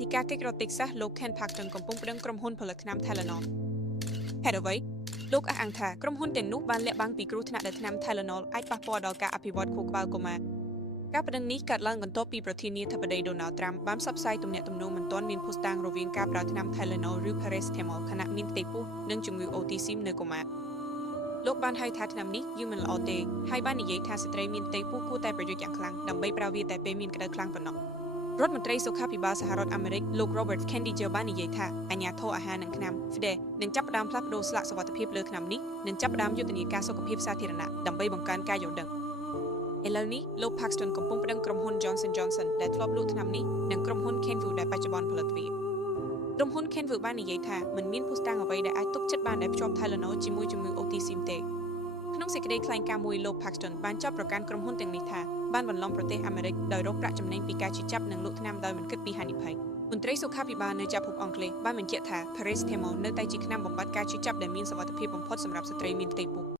ธิการកិច្ចរដ្ឋតិចសាសលោក Ken Paxton កំពុងប្តឹងក្រុមហ៊ុនផលិតថ្នាំ Tylenol ហេតុអ្វីលោកអះអាងថាក្រុមហ៊ុនទាំងនោះបានលាក់បាំងពីគ្រោះថ្នាក់ដែលថ្នាំ Tylenol អាចប៉ះពាល់ដល់ការអភិវឌ្ឍខួរក្បាលកុមារការប្តឹងនេះកើតឡើងបន្ទាប់ពីប្រធានាធិបតី Donald Trump បានផ្សព្វផ្សាយទំនាក់ទំនងមិនទាន់មានភស្តុតាងរវាងការប្រើថ្នាំ Tylenol ឬ Paracetamol ខណៈមានផ្ទៃពោះនិងជំងឺ Autism នៅកុមារលោកបានហៅថាថ្នាំនេះយឺមិនល្អទេហើយបាននិយាយថាស្ត្រីមានផ្ទៃពោះគួរតែប្រយុទ្ធយ៉ាងខ្លាំងដើម្បីប្រើវាតែពេលមានក្តៅខ្លាំងប៉ុណ្ណោះរដ្ឋមន្ត្រីសុខាភិបាលសហរដ្ឋអាមេរិកលោក Robert Kendiger បាននិយាយថាអាជ្ញាធរអាហារនិងថ្នាំ FDA នឹងចាប់ផ្ដើមផ្លាស់ប្ដូរស្លាកសុវត្ថិភាពលើថ្នាំនេះនិងចាប់ផ្ដើមយុទ្ធនាការសុខភាពសាធារណៈដើម្បីបង្កើនការយល់ដឹងឥឡូវនេះលោក Paxton កំពុងប្តឹងក្រុមហ៊ុន Johnson Johnson ដែលធ្លាប់លក់ថ្នាំនេះនិងក្រុមហ៊ុន Kenvue ដែលបច្ចុប្បន្នផលិតវាក្រុមហ៊ុន Kenvue បាននិយាយថាមិនមានភស្តុតាងអ្វីដែលអាចទុកចិត្តបានដែលភ្ជាប់ Tylenol ជាមួយជំងឺ Autism ទេក្នុងសេចក្តីថ្លែងការណ៍មួយលោក Paxton បានចាប់ប្រកាន់ក្រុមហ៊ុនទាំងនេះថាបានបន្លំប្រទេសអាមេរិកដោយរកប្រាក់ចំណេញពីការជិះចាប់និងលក់ថ្នាំដោយមិនគិតពីហានិភ័យមន្ត្រីសុខាភិបាលនៅចាប់ភពអង់គ្លេសបានបញ្ជាក់ថា Paracetamol នៅតែជាថ្នាំបំបាត់ការជិះចាប់ដែលមានសុវត្ថិភាពបំផុតសម្រាប់ស្ត្រីមានផ្ទៃពោះ